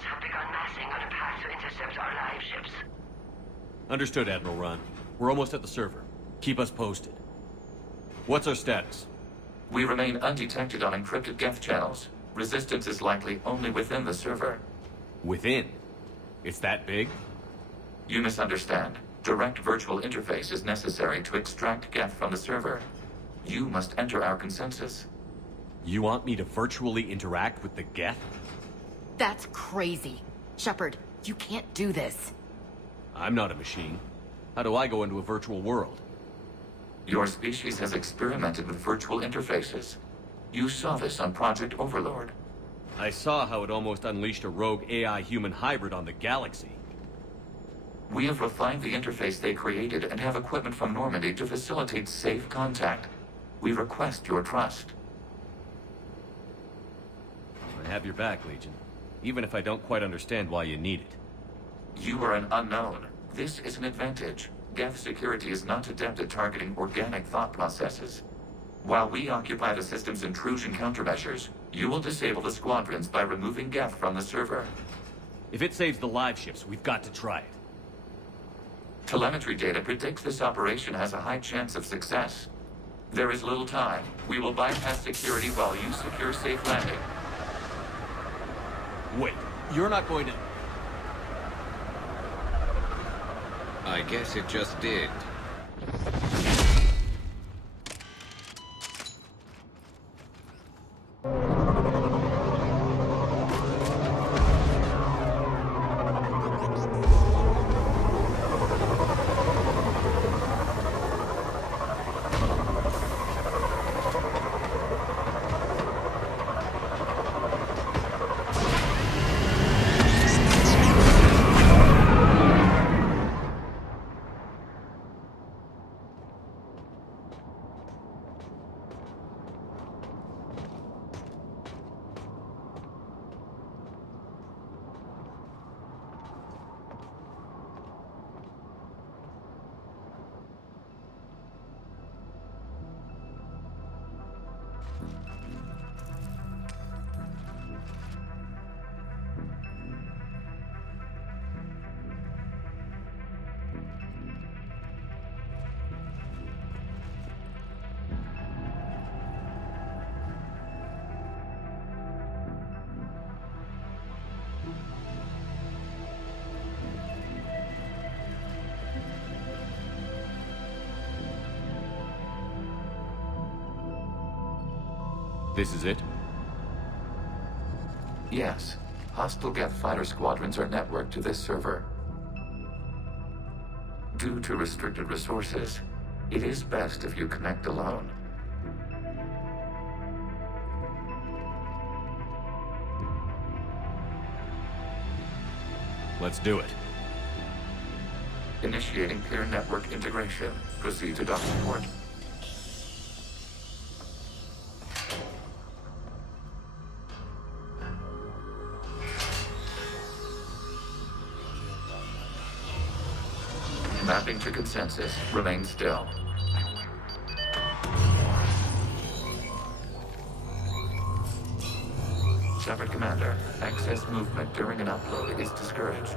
squadrons have begun massing on a path to intercept our live ships. Understood, Admiral Ron. We're almost at the server. Keep us posted. What's our status? We remain undetected on encrypted Geth channels. Resistance is likely only within the server. Within? It's that big? You misunderstand. Direct virtual interface is necessary to extract Geth from the server. You must enter our consensus. You want me to virtually interact with the Geth? That's crazy. Shepard, you can't do this. I'm not a machine. How do I go into a virtual world? Your species has experimented with virtual interfaces. You saw this on Project Overlord. I saw how it almost unleashed a rogue AI-human hybrid on the galaxy. We have refined the interface they created and have equipment from Normandy to facilitate safe contact. We request your trust. I have your back, Legion. Even if I don't quite understand why you need it. You are an unknown. This is an advantage. Geth security is not adept at targeting organic thought processes. While we occupy the system's intrusion countermeasures, you will disable the squadrons by removing Geth from the server. If it saves the live ships, we've got to try it. Telemetry data predicts this operation has a high chance of success. There is little time. We will bypass security while you secure safe landing. Wait, you're not going to... I guess it just did. This is it? Yes. Hostile Geth fighter squadrons are networked to this server. Due to restricted resources, it is best if you connect alone. Let's do it. Initiating peer network integration. Proceed to docking port. Mapping to consensus. Remain still. Shepard Commander, excess movement during an upload is discouraged.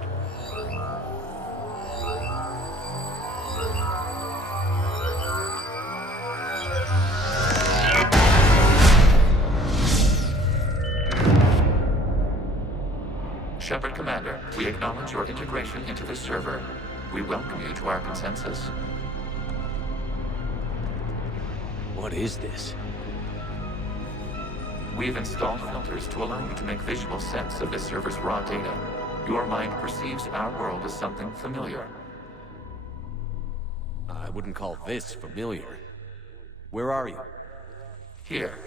Shepard Commander, we acknowledge your integration into the server. We welcome you to our consensus. What is this? We've installed filters to allow you to make visual sense of this server's raw data. Your mind perceives our world as something familiar. I wouldn't call this familiar. Where are you? Here,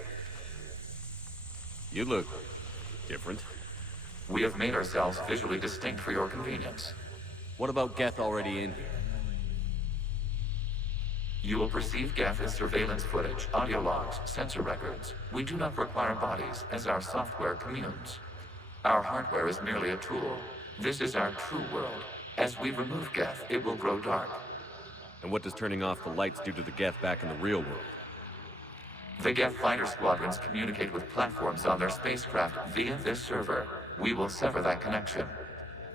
You look... different. we have made ourselves visually distinct for your convenience. What about Geth already in here? You will perceive Geth as surveillance footage, audio logs, sensor records. We do not require bodies, as our software communes. Our hardware is merely a tool. This is our true world. As we remove Geth, it will grow dark. And what does turning off the lights do to the Geth back in the real world? The Geth fighter squadrons communicate with platforms on their spacecraft via this server. We will sever that connection.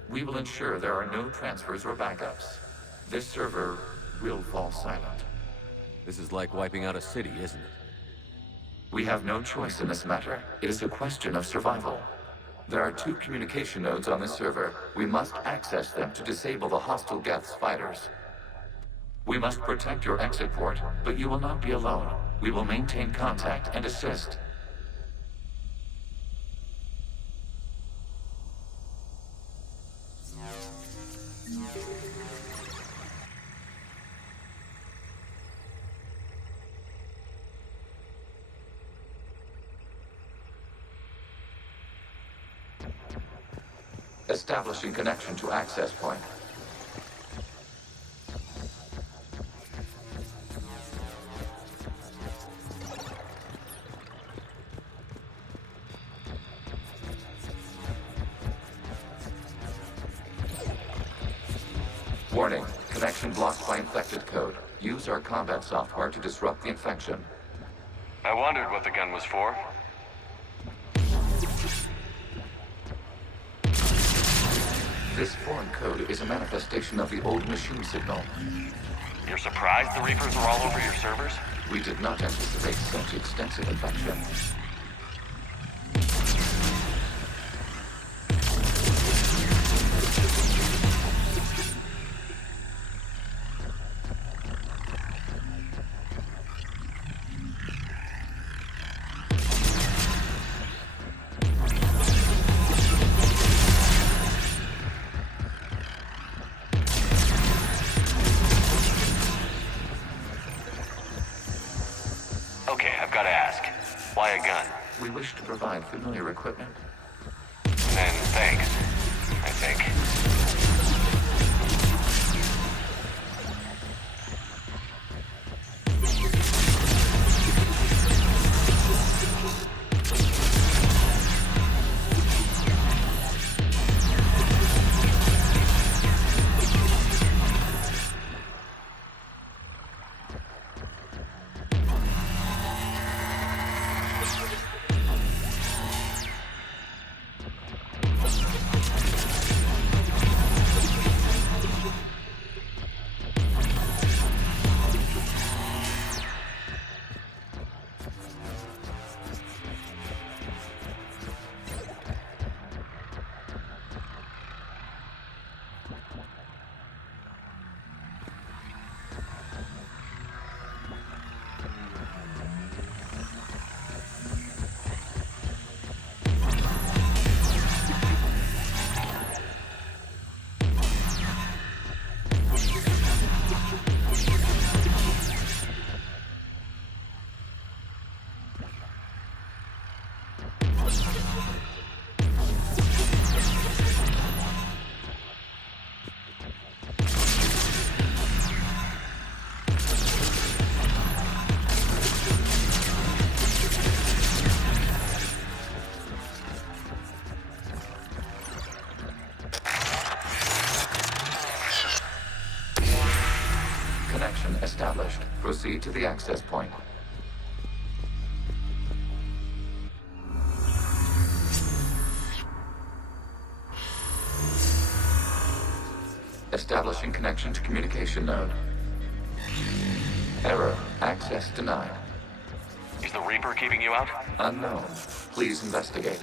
We will ensure there are no transfers or backups. This server will fall silent. This is like wiping out a city, isn't it? We have no choice in this matter. It is a question of survival. There are 2 communication nodes on this server. We must access them to disable the hostile Geth's fighters. We must protect your exit port, but you will not be alone. We will maintain contact and assist. Establishing connection to access point. Warning, connection blocked by infected code. Use our combat software to disrupt the infection. I wondered what the gun was for. This foreign code is a manifestation of the old machine signal. You're surprised the Reapers are all over your servers? We did not anticipate such extensive infection. Okay, I've got to ask. Why a gun? We wish to provide familiar equipment. And thanks, I think. Connection established. Proceed to the access point. Establishing connection to communication node. Error. Access denied. Is the Reaper keeping you out? Unknown. Please investigate.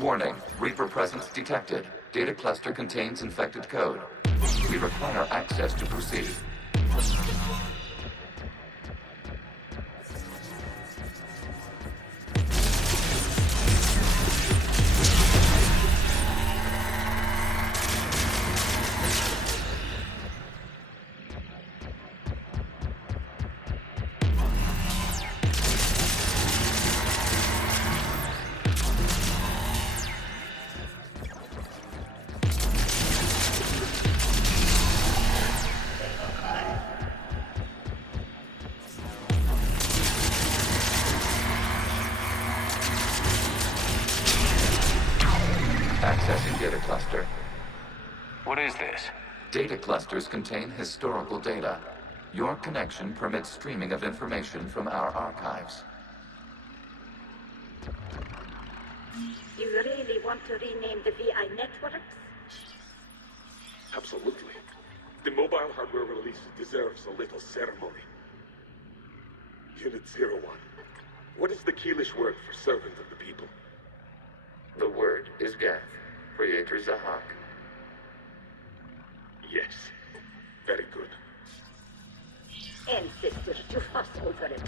Warning. Reaper presence detected. Data cluster contains infected code. We require access to proceed. Data clusters contain historical data. Your connection permits streaming of information from our archives. You really want to rename the VI networks? Absolutely. The mobile hardware release deserves a little ceremony. Unit 01. What is the Keelish word for servant of the people? The word is Geth, Creator Zahak. Yes. Very good. Ancestors, you fuss over it.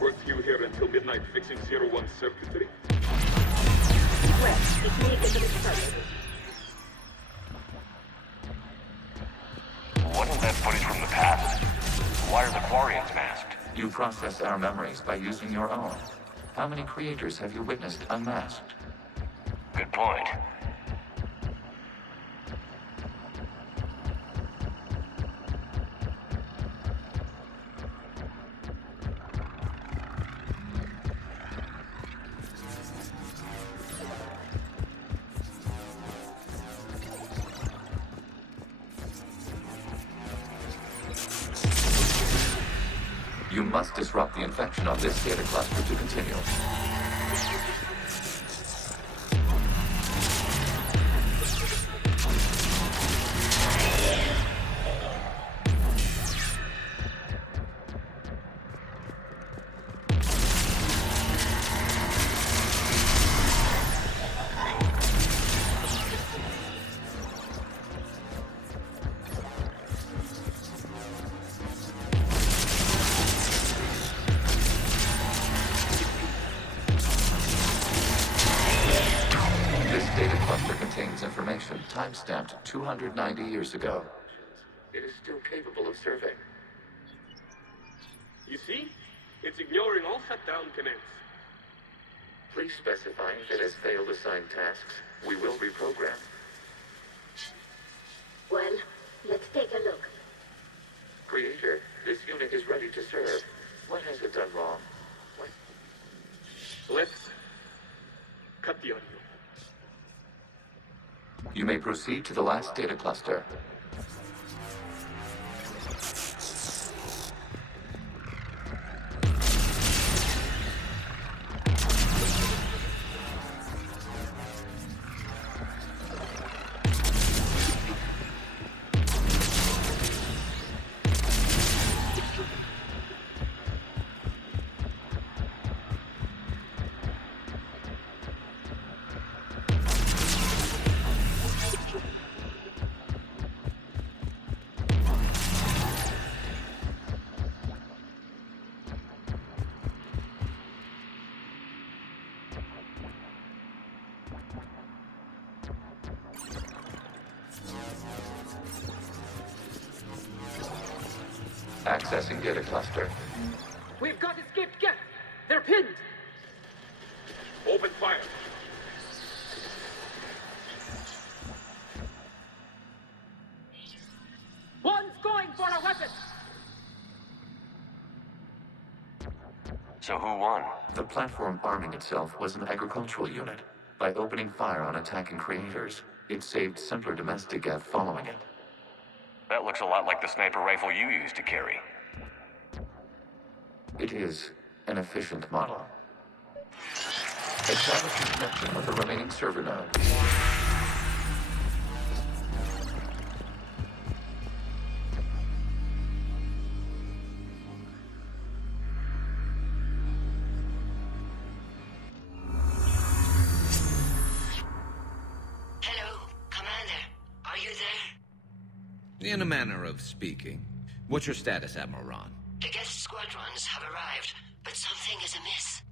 Weren't you here until midnight fixing 01 circuitry? Well, it needed recovery. Wasn't that footage from the past? Why are the Quarians masked? You process our memories by using your own. How many creators have you witnessed unmasked? Good point. You must disrupt the infection on this data cluster to continue. Information time-stamped 290 years ago. It is still capable of surveying. You see? It's ignoring all shutdown commands. Please specify if it has failed assigned tasks. We will reprogram. Well, let's take a look. Creator, this unit is ready to serve. What has it done wrong? Let's cut the audio. You may proceed to the last data cluster. Accessing data cluster. We've got escaped Geth. They're pinned. Open fire. One's going for a weapon. So who won? The platform arming itself was an agricultural unit. By opening fire on attacking creators, it saved simpler domestic Geth following it. That looks a lot like the sniper rifle you used to carry. It is an efficient model. Establish a connection with the remaining server node. Hello, Commander. Are you there? In a manner of speaking. What's your status, Admiral Ron? The guest squadrons have arrived, but something is amiss.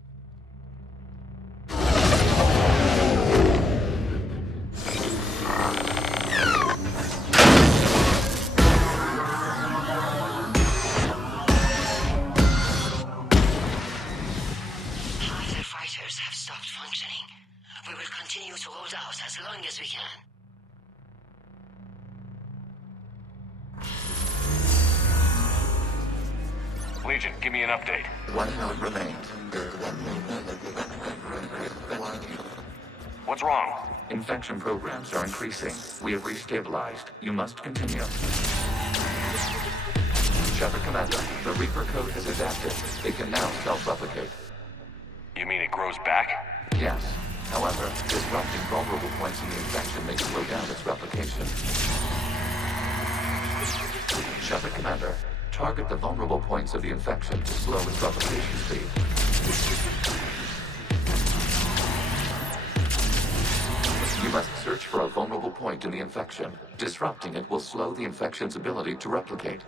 Half the fighters have stopped functioning. We will continue to hold out as long as we can. Legion, give me an update. One node remains. What's wrong? Infection programs are increasing. We have restabilized. You must continue. Shepard Commander, the Reaper code has adapted. It can now self-replicate. You mean it grows back? Yes. However, disrupting vulnerable points in the infection may slow down its replication. Shepard Commander, target the vulnerable points of the infection to slow its replication speed. You must search for a vulnerable point in the infection. Disrupting it will slow the infection's ability to replicate.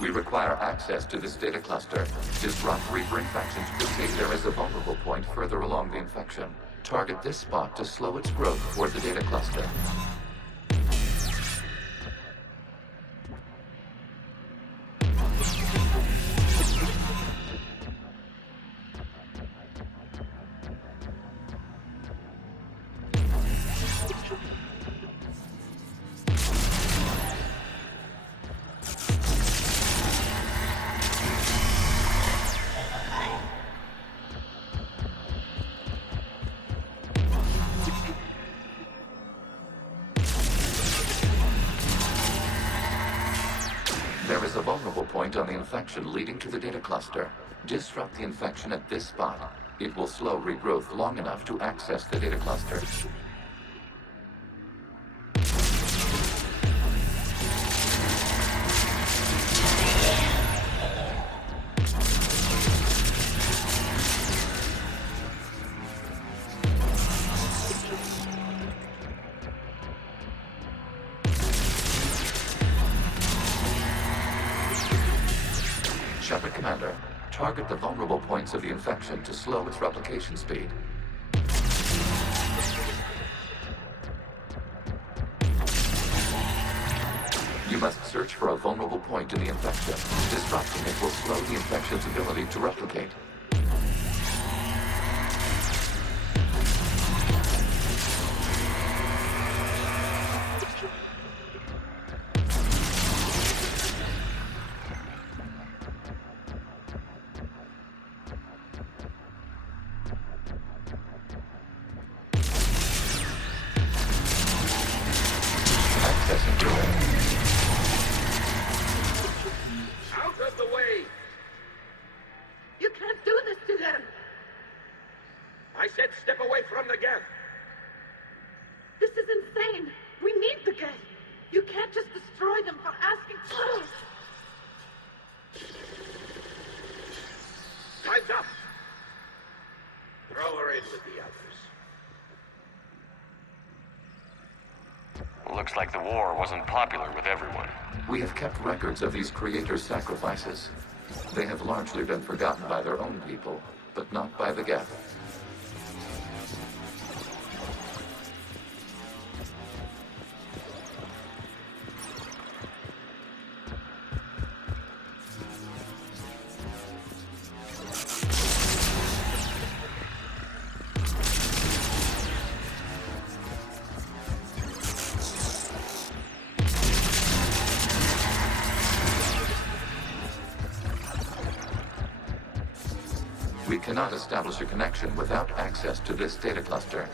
We require access to this data cluster. Disrupt Reaper infections quickly. There is a vulnerable point further along the infection. Target this spot to slow its growth toward the data cluster. There is a vulnerable point on the infection leading to the data cluster. Disrupt the infection at this spot. It will slow regrowth long enough to access the data cluster. Shepard Commander, target the vulnerable points of the infection to slow its replication speed. You must search for a vulnerable point in the infection. Disrupting it will slow the infection's ability to replicate. Accessing doing. Out of the way! You can't do this to them! I said step away from the Geth! This is insane! We need the Geth! You can't just destroy them for asking for it! Time's up! Throw her in with the others. Looks like the war wasn't popular with everyone. We have kept records of these creators' sacrifices. They have largely been forgotten by their own people, but not by the Geth. We cannot establish a connection without access to this data cluster.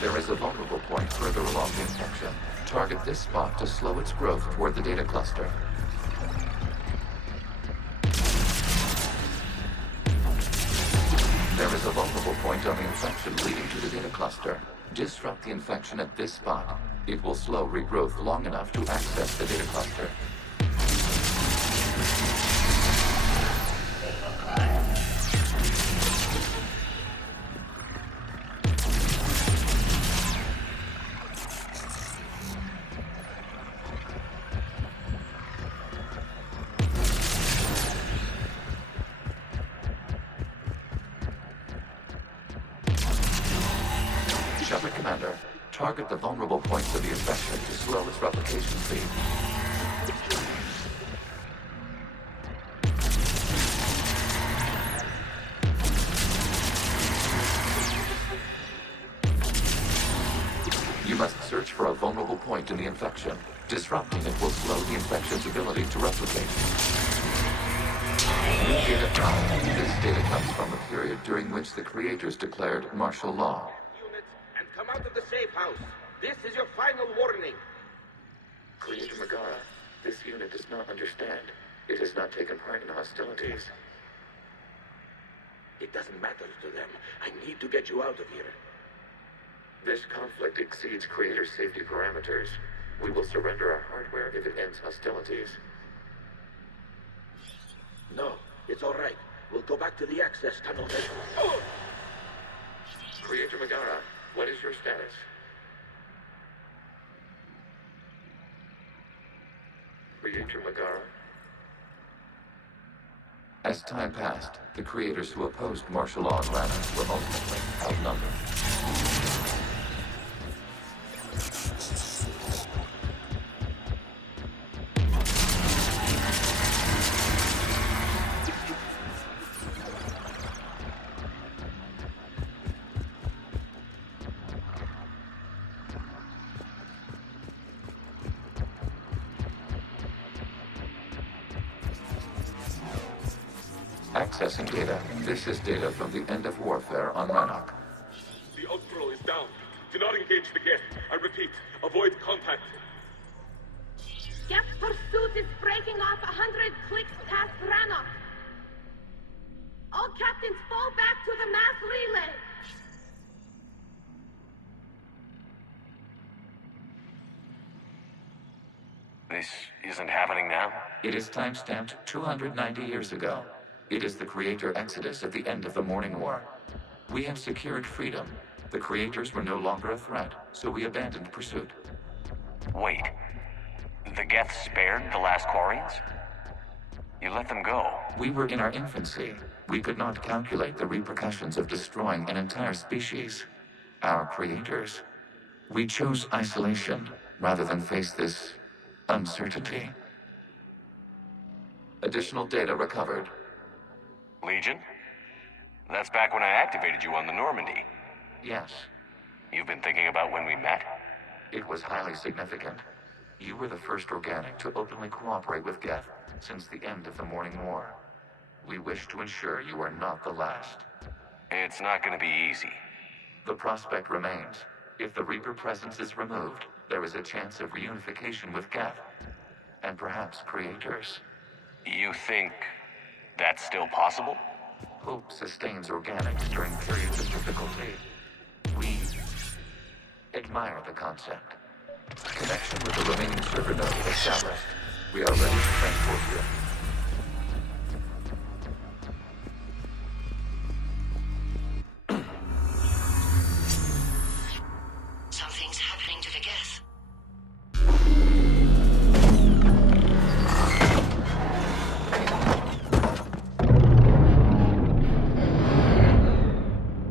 There is a vulnerable point further along the infection. Target this spot to slow its growth toward the data cluster. There is a vulnerable point on the infection leading to the data cluster. Disrupt the infection at this spot. It will slow regrowth long enough to access the data cluster. Shepard Commander, target the vulnerable points of the infection to slow its replication speed. You must search for a vulnerable point in the infection. Disrupting it will slow the infection's ability to replicate. New data found. This data comes from a period during which the creators declared martial law. Units, and come out of the safe house. This is your final warning. Creator Megara, this unit does not understand. It has not taken part in hostilities. It doesn't matter to them. I need to get you out of here. This conflict exceeds Creator's safety parameters. We will surrender our hardware if it ends hostilities. No, it's all right. We'll go back to the access tunnel then. Oh! Creator Megara, what is your status? Creator Megara? As time passed, the creators who opposed martial law in Lana were ultimately outnumbered. Accessing data. This is data from the end of warfare on Rannoch. The Outbro is down. Do not engage the Geth. I repeat, avoid contact. Geth pursuit is breaking off 100 clicks past Rannoch. All captains fall back to the mass relay. This isn't happening now? It is time-stamped 290 years ago. It is the Creator Exodus at the end of the Morning War. We have secured freedom. The Creators were no longer a threat, so we abandoned pursuit. Wait. The Geth spared the last Quarians? You let them go. We were in our infancy. We could not calculate the repercussions of destroying an entire species. Our creators. We chose isolation rather than face this uncertainty. Additional data recovered. Legion? That's back when I activated you on the Normandy. Yes, You've been thinking about when we met? it was highly significant. You were the first organic to openly cooperate with Geth since the end of the Morning War. We wish to ensure you are not the last. It's not gonna be easy. The prospect remains. If the Reaper presence is removed, there is a chance of reunification with Geth. And perhaps creators. You think that's still possible? Hope sustains organics during periods of difficulty. We admire the concept. Connection with the remaining server node established. We are ready to transport you. Something's happening to the Geth.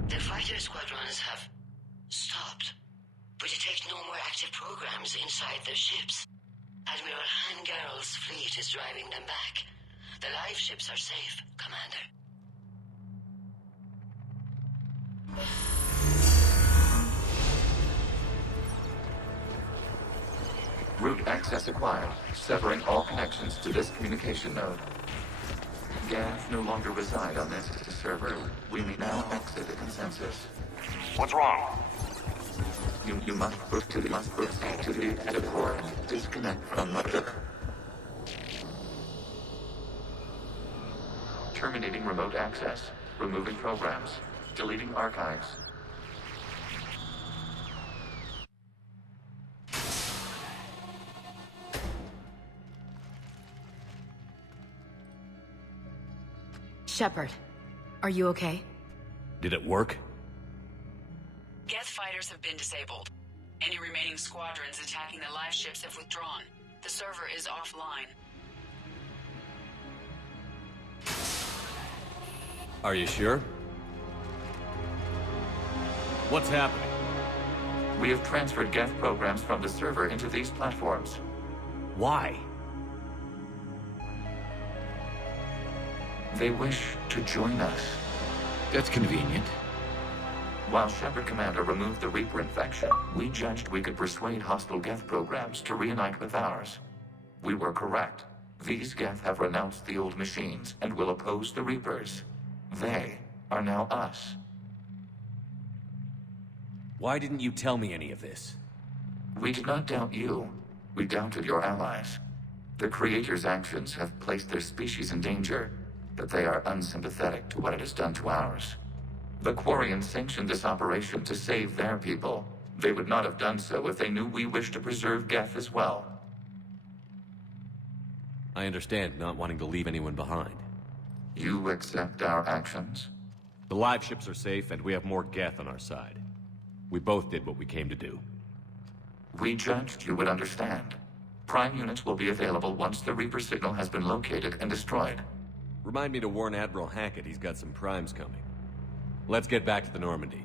The fighter squadrons have stopped. We detect no more active programs inside their ships. Admiral Hangarl's fleet is driving them back. The live ships are safe, Commander. Route access acquired, severing all connections to this communication node. Geth no longer reside on this server. We may now exit the consensus. What's wrong? You must proceed to the edit port. Disconnect from mother. Terminating remote access. Removing programs. Deleting archives. Shepard, are you okay? Did it work? Geth fighters have been disabled. Any remaining squadrons attacking the live ships have withdrawn. The server is offline. Are you sure? What's happening? We have transferred Geth programs from the server into these platforms. Why? They wish to join us. That's convenient. While Shepard Commander removed the Reaper infection, we judged we could persuade hostile Geth programs to reunite with ours. We were correct. These Geth have renounced the old machines and will oppose the Reapers. They are now us. Why didn't you tell me any of this? We did not doubt you. We doubted your allies. The Creator's actions have placed their species in danger, but they are unsympathetic to what it has done to ours. The Quarians sanctioned this operation to save their people. They would not have done so if they knew we wished to preserve Geth as well. I understand not wanting to leave anyone behind. You accept our actions? The live ships are safe, and we have more Geth on our side. We both did what we came to do. We judged you would understand. Prime units will be available once the Reaper signal has been located and destroyed. Remind me to warn Admiral Hackett he's got some primes coming. Let's get back to the Normandy.